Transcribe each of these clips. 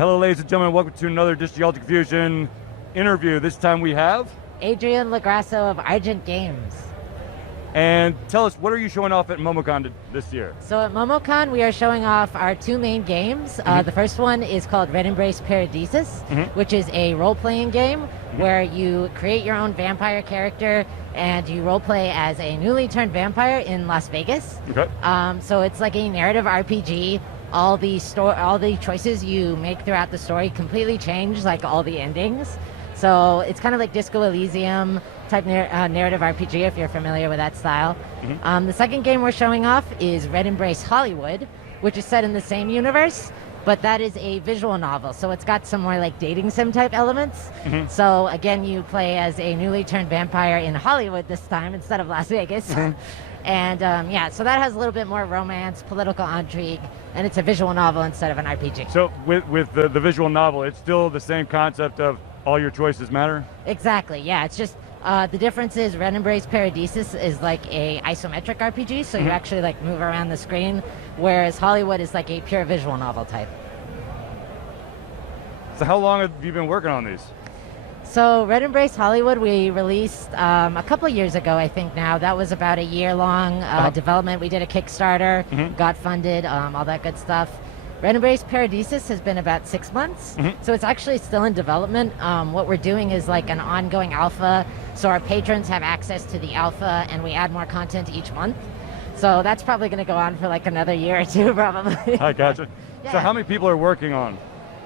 Hello, ladies and gentlemen. Welcome to another Disgeologic Fusion interview. This time we have Adrian Lograsso of Argent Games. And tell us, what are you showing off at MomoCon this year? So at MomoCon, we are showing off our two main games. The first one is called Red Embrace Paradisus, which is a role-playing game where you create your own vampire character and you role-play as a newly turned vampire in Las Vegas. Okay. So it's like a narrative RPG. All the choices you make throughout the story completely change, like all the endings. So it's kind of like Disco Elysium type narrative RPG, if you're familiar with that style. The second game we're showing off is Red Embrace Hollywood, which is set in the same universe, but that is a visual novel. So it's got some more like dating sim type elements. So again, you play as a newly turned vampire in Hollywood this time instead of Las Vegas. And yeah, so that has a little bit more romance, political intrigue, and it's a visual novel instead of an RPG. So with the visual novel, it's still the same concept of all your choices matter? Exactly, yeah. It's just the difference is Red Embrace Paradisus is like a isometric RPG, so you actually like move around the screen, whereas Hollywood is like a pure visual novel type. So how long have you been working on these? So Red Embrace Hollywood we released a couple of years ago, I think now. That was about a year-long development. We did a Kickstarter, got funded, all that good stuff. Red Embrace Paradisus has been about 6 months, so it's actually still in development. What we're doing is like an ongoing alpha, so our patrons have access to the alpha and we add more content each month. So that's probably going to go on for like another year or two, probably. I gotcha. Yeah. So how many people are working on?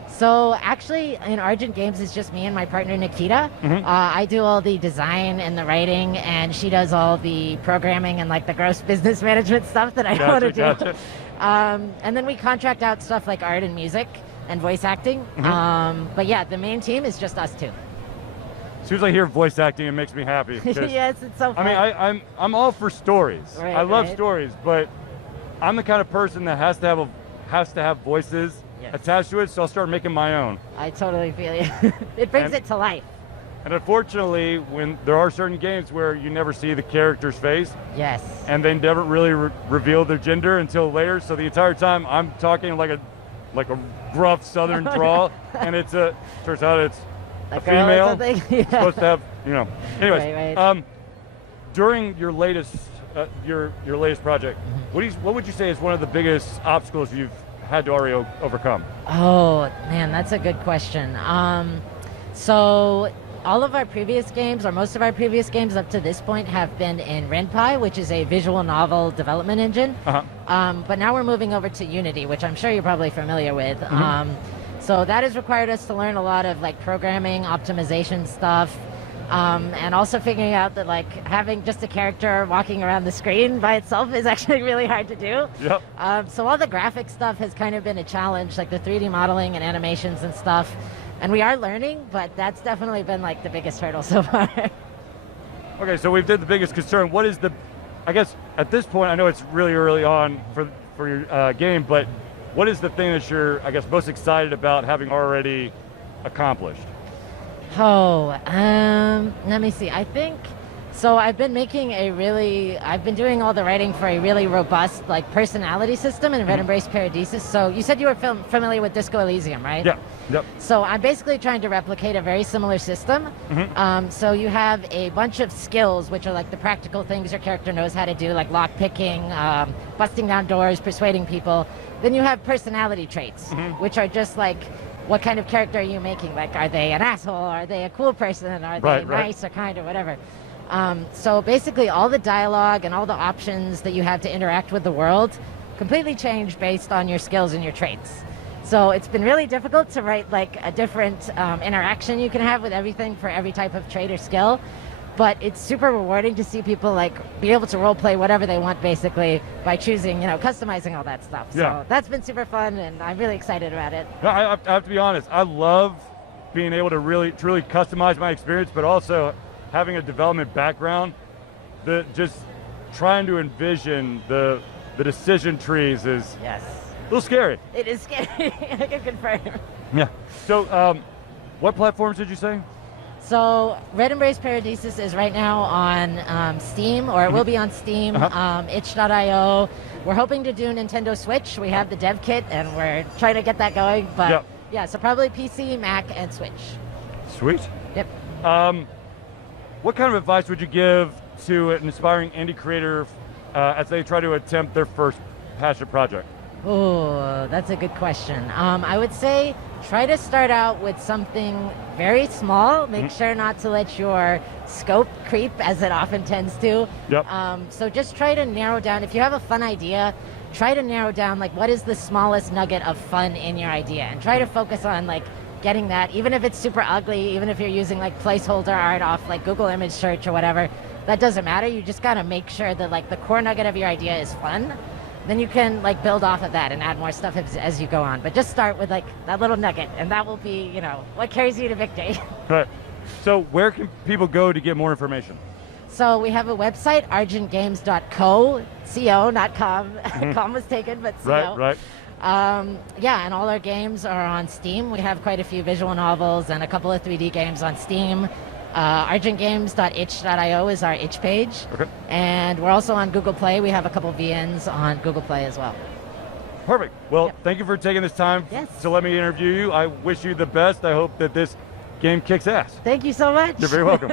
So actually, in Argent Games, it's just me and my partner Nikita. I do all the design and the writing, and she does all the programming and like the gross business management stuff that I don't want to do. Gotcha. And then we contract out stuff like art and music and voice acting. But yeah, the main team is just us two. As soon as I hear voice acting, it makes me happy. Yes, it's so fun. I mean, I'm all for stories. Right, I love right. stories, but I'm the kind of person that has to have voices attached to it, so I'll start making my own. I totally feel you. It brings it to life. And unfortunately, when there are certain games where you never see the character's face, Yes. and they never really reveal their gender until later, so the entire time I'm talking like a gruff Southern drawl, and turns out it's a female. Yeah. Supposed to have, Anyways, Right. During your latest your latest project, what would you say is one of the biggest obstacles you've had to already overcome? Oh man, that's a good question. So all of our previous games, or most of our previous games up to this point, have been in RenPy, which is a visual novel development engine. But now we're moving over to Unity, which I'm sure you're probably familiar with. So that has required us to learn a lot of like programming, optimization stuff, and also figuring out that like having just a character walking around the screen by itself is actually really hard to do. Yep. So all the graphic stuff has kind of been a challenge, like the 3D modeling and animations and stuff. And we are learning, but that's definitely been like the biggest hurdle so far. Okay, so we've did the biggest concern. What is I guess at this point, I know it's really early on for your game, but what is the thing that you're, I guess, most excited about having already accomplished? Let me see. I think, so I've been doing all the writing for a really robust like personality system in Red Embrace Paradisus. So you said you were familiar with Disco Elysium, right? Yeah. Yep. So I'm basically trying to replicate a very similar system. So you have a bunch of skills, which are like the practical things your character knows how to do, like lock picking, busting down doors, persuading people. Then you have personality traits, which are just like, what kind of character are you making? Like, are they an asshole? Are they a cool person? Are they nice or kind or whatever? So basically all the dialogue and all the options that you have to interact with the world completely change based on your skills and your traits. So it's been really difficult to write like a different interaction you can have with everything for every type of trait or skill. But it's super rewarding to see people like be able to role play whatever they want basically by choosing, customizing all that stuff. Yeah. So that's been super fun and I'm really excited about it. No, I have to be honest. I love being able to really customize my experience, but also having a development background. Just trying to envision the decision trees is Yes. a little scary. It is scary. I can confirm. Yeah. So, what platforms did you say? So Red Embrace Paradisus is right now on Steam, or it will be on Steam, itch.io. We're hoping to do Nintendo Switch. We have the dev kit and we're trying to get that going, but Yeah, so probably PC, Mac, and Switch. Sweet. Yep. What kind of advice would you give to an aspiring indie creator as they try to attempt their first passion project? Oh, that's a good question. I would say try to start out with something very small. Make sure not to let your scope creep, as it often tends to. Yep. So just try to narrow down. If you have a fun idea, try to narrow down like what is the smallest nugget of fun in your idea, and try to focus on like getting that, even if it's super ugly, even if you're using like placeholder art off like Google image search or whatever, that doesn't matter. You just gotta make sure that like the core nugget of your idea is fun. Then you can like build off of that and add more stuff as you go on. But just start with like that little nugget, and that will be, you know, what carries you to victory. Right. So where can people go to get more information? So we have a website, argentgames.co, co, not com. Com was taken, but co. Right. Yeah, and all our games are on Steam. We have quite a few visual novels and a couple of 3D games on Steam. Argentgames.itch.io is our itch page. Okay. And we're also on Google Play. We have a couple VNs on Google Play as well. Perfect. Well, Yep. thank you for taking this time to let me interview you. I wish you the best. I hope that this game kicks ass. Thank you so much. You're very welcome.